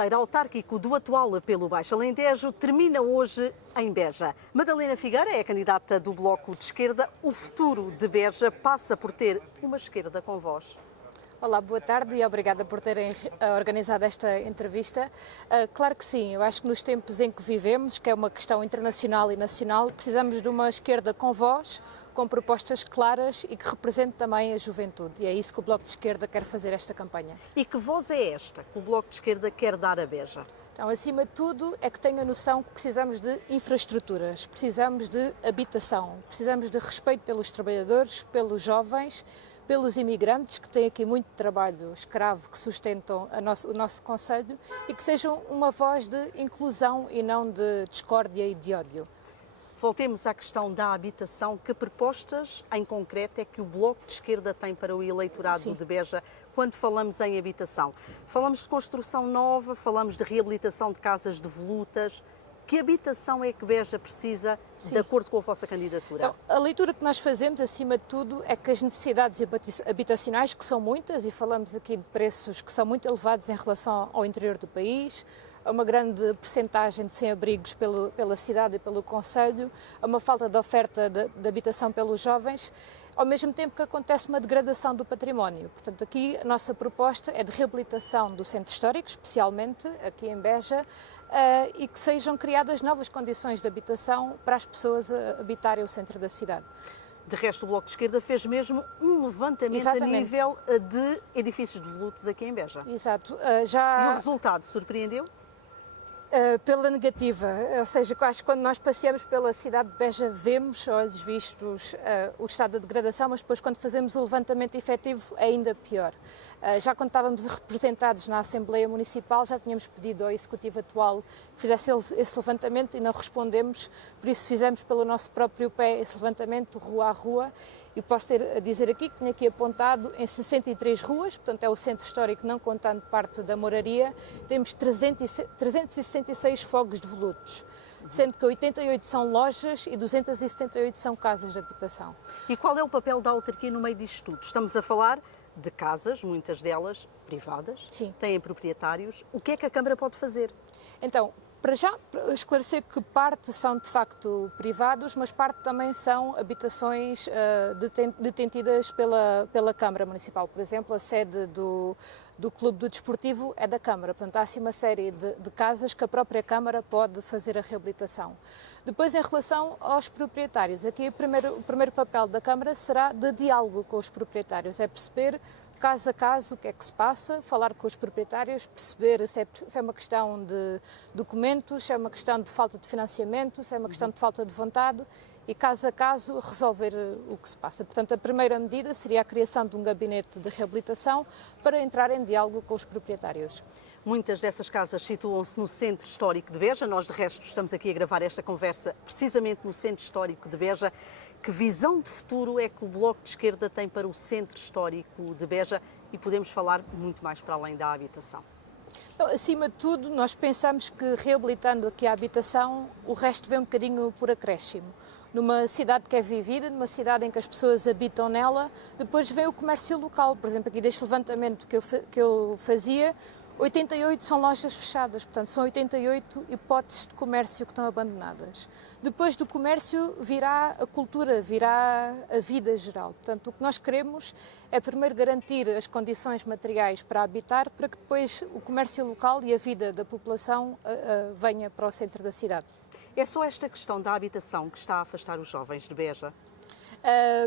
derroteiro autárquico do atual pelo Baixo Alentejo termina hoje em Beja. Madalena Figueira é a candidata do Bloco de Esquerda. O futuro de Beja passa por ter uma esquerda com voz. Olá, boa tarde e obrigada por terem organizado esta entrevista. Claro que sim, eu acho que nos tempos em que vivemos, que é uma questão internacional e nacional, precisamos de uma esquerda com voz, com propostas claras e que represente também a juventude. E é isso que o Bloco de Esquerda quer fazer esta campanha. E que voz é esta que o Bloco de Esquerda quer dar a Beja? Então, acima de tudo, é que tenha noção que precisamos de infraestruturas, precisamos de habitação, precisamos de respeito pelos trabalhadores, pelos jovens, pelos imigrantes, que têm aqui muito trabalho escravo, que sustentam o nosso concelho, e que sejam uma voz de inclusão e não de discórdia e de ódio. Voltemos à questão da habitação. Que propostas, em concreto, é que o Bloco de Esquerda tem para o eleitorado de Beja quando falamos em habitação? Falamos de construção nova, falamos de reabilitação de casas devolutas. Que habitação é que Beja precisa, de acordo com a vossa candidatura? Então, a leitura que nós fazemos, acima de tudo, é que as necessidades habitacionais, que são muitas, e falamos aqui de preços que são muito elevados em relação ao interior do país, a uma grande percentagem de sem-abrigos pela cidade e pelo concelho, a uma falta de oferta de habitação pelos jovens, ao mesmo tempo que acontece uma degradação do património. Portanto, aqui a nossa proposta é de reabilitação do centro histórico, especialmente aqui em Beja, e que sejam criadas novas condições de habitação para as pessoas habitarem o centro da cidade. De resto, o Bloco de Esquerda fez mesmo um levantamento a nível de edifícios devolutos aqui em Beja. Exato. E o resultado surpreendeu? Pela negativa, ou seja, acho que quando nós passeamos pela cidade de Beja vemos, a olhos vistos, o estado de degradação, mas depois quando fazemos o levantamento efetivo é ainda pior. Já quando estávamos representados na Assembleia Municipal já tínhamos pedido ao Executivo atual que fizesse esse levantamento e não respondemos, por isso fizemos pelo nosso próprio pé esse levantamento, rua a rua, e posso dizer aqui que tenho aqui apontado em 63 ruas, portanto é o centro histórico não contando parte da moraria, temos 366 fogos devolutos, sendo que 88 são lojas e 278 são casas de habitação. E qual é o papel da autarquia no meio disto tudo? Estamos a falar de casas, muitas delas privadas, Sim. Têm proprietários. O que é que a Câmara pode fazer? Então, para já esclarecer que parte são de facto privados, mas parte também são habitações detendidas pela Câmara Municipal. Por exemplo, a sede do Clube do Desportivo é da Câmara, portanto há assim uma série de casas que a própria Câmara pode fazer a reabilitação. Depois, em relação aos proprietários, aqui o primeiro papel da Câmara será de diálogo com os proprietários, é perceber caso a caso o que é que se passa, falar com os proprietários, perceber se é uma questão de documentos, se é uma questão de falta de financiamento, se é uma questão de falta de vontade e caso a caso resolver o que se passa. Portanto, a primeira medida seria a criação de um gabinete de reabilitação para entrar em diálogo com os proprietários. Muitas dessas casas situam-se no centro histórico de Beja. Nós, de resto, estamos aqui a gravar esta conversa precisamente no centro histórico de Beja. Que visão de futuro é que o Bloco de Esquerda tem para o centro histórico de Beja? E podemos falar muito mais para além da habitação. Acima de tudo, nós pensamos que reabilitando aqui a habitação, o resto vem um bocadinho por acréscimo. Numa cidade que é vivida, numa cidade em que as pessoas habitam nela, depois vem o comércio local. Por exemplo, aqui deste levantamento que eu fazia, 88 são lojas fechadas, portanto são 88 hipóteses de comércio que estão abandonadas. Depois do comércio virá a cultura, virá a vida geral. Portanto, o que nós queremos é primeiro garantir as condições materiais para habitar, para que depois o comércio local e a vida da população venha para o centro da cidade. É só esta questão da habitação que está a afastar os jovens de Beja?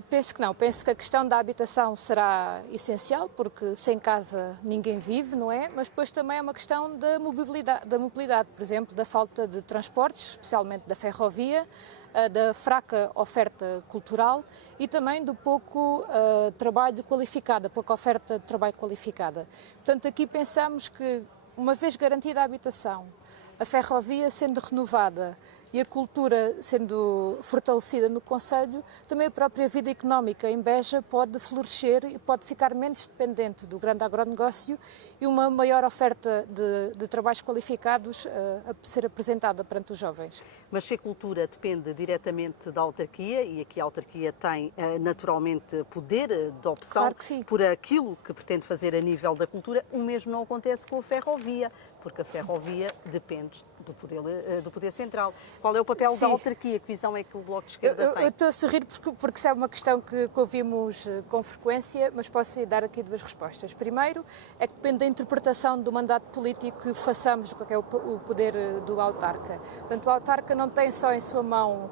Penso que não, penso que a questão da habitação será essencial, porque sem casa ninguém vive, não é? Mas depois também é uma questão da mobilidade, por exemplo, da falta de transportes, especialmente da ferrovia, da fraca oferta cultural e também do pouco trabalho qualificado, a pouca oferta de trabalho qualificada. Portanto, aqui pensamos que, uma vez garantida a habitação, a ferrovia sendo renovada e a cultura sendo fortalecida no concelho, também a própria vida económica em Beja pode florescer e pode ficar menos dependente do grande agronegócio e uma maior oferta de trabalhos qualificados a ser apresentada perante os jovens. Mas se a cultura depende diretamente da autarquia, e aqui a autarquia tem naturalmente poder de opção Claro por aquilo que pretende fazer a nível da cultura, o mesmo não acontece com a ferrovia, porque a ferrovia depende do poder central. Qual é o papel da autarquia? Que visão é que o Bloco de Esquerda tem? Eu estou a sorrir porque isso é uma questão que ouvimos com frequência, mas posso dar aqui duas respostas. Primeiro, é que depende da interpretação do mandato político que façamos do que é o poder do autarca. Portanto, o autarca não tem só em sua mão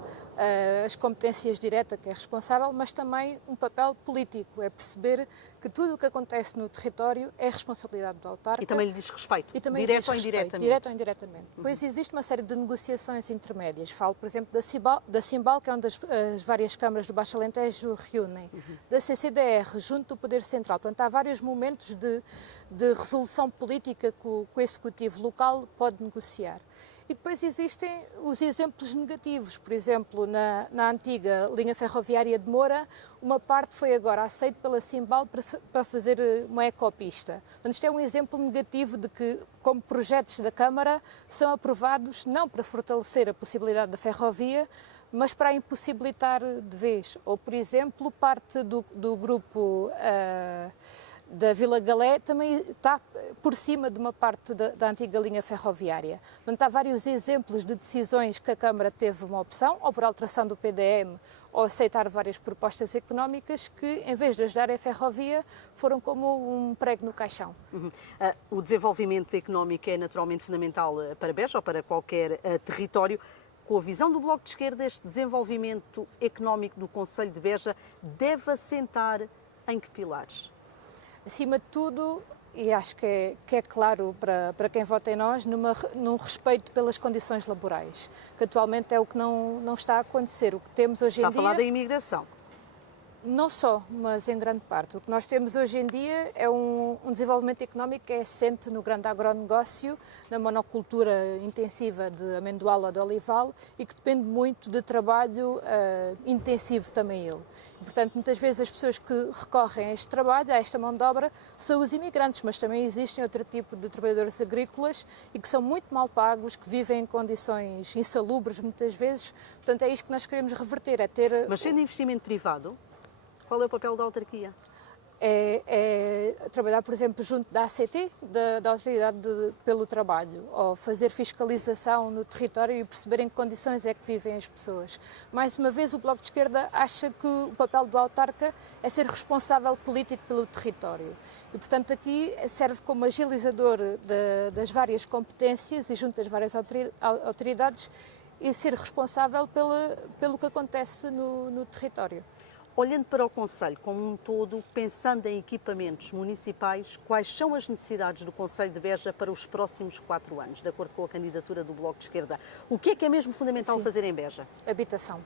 as competências diretas, que é responsável, mas também um papel político, é perceber que tudo o que acontece no território é responsabilidade do autarca. E também lhe diz respeito, Direto ou indiretamente. Depois existe uma série de negociações intermédias. Falo, por exemplo, da Simbal, que é onde as várias câmaras do Baixo Alentejo reúnem, da CCDR, junto do Poder Central. Portanto, há vários momentos de resolução política que o Executivo local pode negociar. E depois existem os exemplos negativos. Por exemplo, na antiga linha ferroviária de Moura, uma parte foi agora aceita pela Simbal para fazer uma ecopista. Portanto, isto é um exemplo negativo de que, como projetos da Câmara, são aprovados não para fortalecer a possibilidade da ferrovia, mas para a impossibilitar de vez. Ou, por exemplo, parte do grupo da Vila Galé também está por cima de uma parte da antiga linha ferroviária. Portanto, há vários exemplos de decisões que a Câmara teve uma opção, ou por alteração do PDM, ou aceitar várias propostas económicas que, em vez de ajudar a ferrovia, foram como um prego no caixão. O desenvolvimento económico é naturalmente fundamental para Beja ou para qualquer território. Com a visão do Bloco de Esquerda, este desenvolvimento económico do concelho de Beja deve assentar em que pilares? Acima de tudo, e acho que é claro para quem vota em nós, num respeito pelas condições laborais, que atualmente é o que não está a acontecer. O que temos hoje em dia... Está a falar da imigração. Não só, mas em grande parte. O que nós temos hoje em dia é um desenvolvimento económico que é assente no grande agronegócio, na monocultura intensiva de amendoal ou de olival e que depende muito de trabalho intensivo também ele. E, portanto, muitas vezes as pessoas que recorrem a este trabalho, a esta mão de obra, são os imigrantes, mas também existem outro tipo de trabalhadores agrícolas e que são muito mal pagos, que vivem em condições insalubres muitas vezes. Portanto, é isto que nós queremos reverter, é ter... Mas sendo investimento privado, qual é o papel da autarquia? É trabalhar, por exemplo, junto da ACT, da Autoridade pelo Trabalho, ou fazer fiscalização no território e perceber em que condições é que vivem as pessoas. Mais uma vez, o Bloco de Esquerda acha que o papel do autarca é ser responsável político pelo território. E, portanto, aqui serve como agilizador das várias competências e junto das várias autoridades e ser responsável pelo que acontece no território. Olhando para o concelho como um todo, pensando em equipamentos municipais, quais são as necessidades do concelho de Beja para os próximos 4 anos, de acordo com a candidatura do Bloco de Esquerda? O que é mesmo fundamental fazer em Beja? Habitação.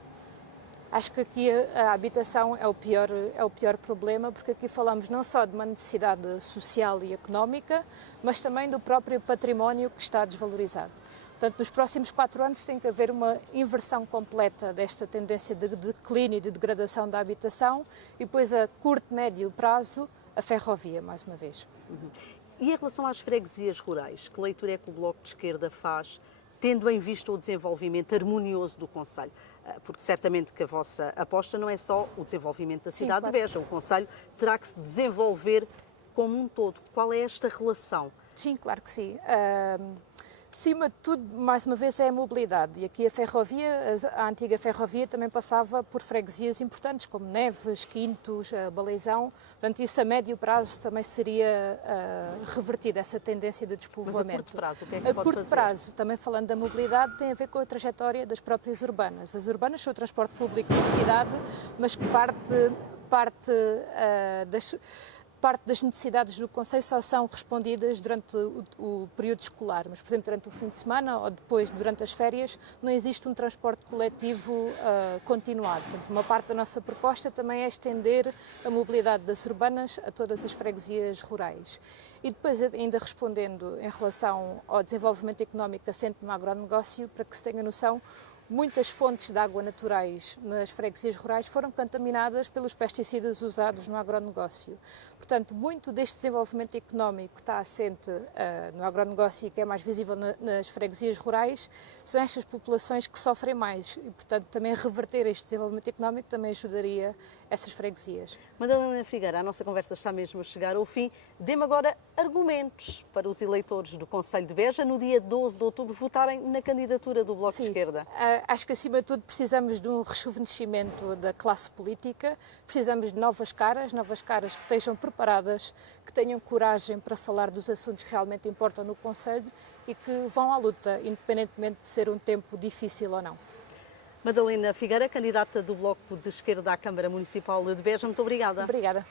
Acho que aqui a habitação é o pior problema, porque aqui falamos não só de uma necessidade social e económica, mas também do próprio património que está desvalorizado. Portanto, nos próximos 4 anos tem que haver uma inversão completa desta tendência de declínio e de degradação da habitação e depois a curto, médio prazo, a ferrovia, mais uma vez. E em relação às freguesias rurais, que leitura é que o Bloco de Esquerda faz, tendo em vista o desenvolvimento harmonioso do concelho? Porque certamente que a vossa aposta não é só o desenvolvimento da cidade de Beja, o concelho terá que se desenvolver como um todo. Qual é esta relação? Sim, claro que sim. Acima de tudo, mais uma vez, é a mobilidade. E aqui a ferrovia, a antiga ferrovia, também passava por freguesias importantes, como Neves, Quintos, Baleizão. Portanto, isso a médio prazo também seria revertida, essa tendência de despovoamento. Mas a curto prazo, o que é que se pode fazer? A curto prazo, também falando da mobilidade, tem a ver com a trajetória das próprias urbanas. As urbanas são o transporte público da cidade, mas que parte das necessidades do concelho só são respondidas durante o período escolar, mas, por exemplo, durante o fim de semana ou depois, durante as férias, não existe um transporte coletivo continuado. Portanto, uma parte da nossa proposta também é estender a mobilidade das urbanas a todas as freguesias rurais. E depois, ainda respondendo em relação ao desenvolvimento económico assente no agronegócio, para que se tenha noção, muitas fontes de água naturais nas freguesias rurais foram contaminadas pelos pesticidas usados no agronegócio. Portanto, muito deste desenvolvimento económico que está assente no agronegócio e que é mais visível nas freguesias rurais, são estas populações que sofrem mais e, portanto, também reverter este desenvolvimento económico também ajudaria essas freguesias. Madalena Figueira, a nossa conversa está mesmo a chegar ao fim. Dê-me agora argumentos para os eleitores do Concelho de Beja, no dia 12 de outubro, votarem na candidatura do Bloco de Esquerda. Acho que, acima de tudo, precisamos de um rejuvenescimento da classe política, precisamos de novas caras que estejam preparadas, que tenham coragem para falar dos assuntos que realmente importam no Concelho e que vão à luta, independentemente de ser um tempo difícil ou não. Madalena Figueira, candidata do Bloco de Esquerda à Câmara Municipal de Beja, muito obrigada. Obrigada.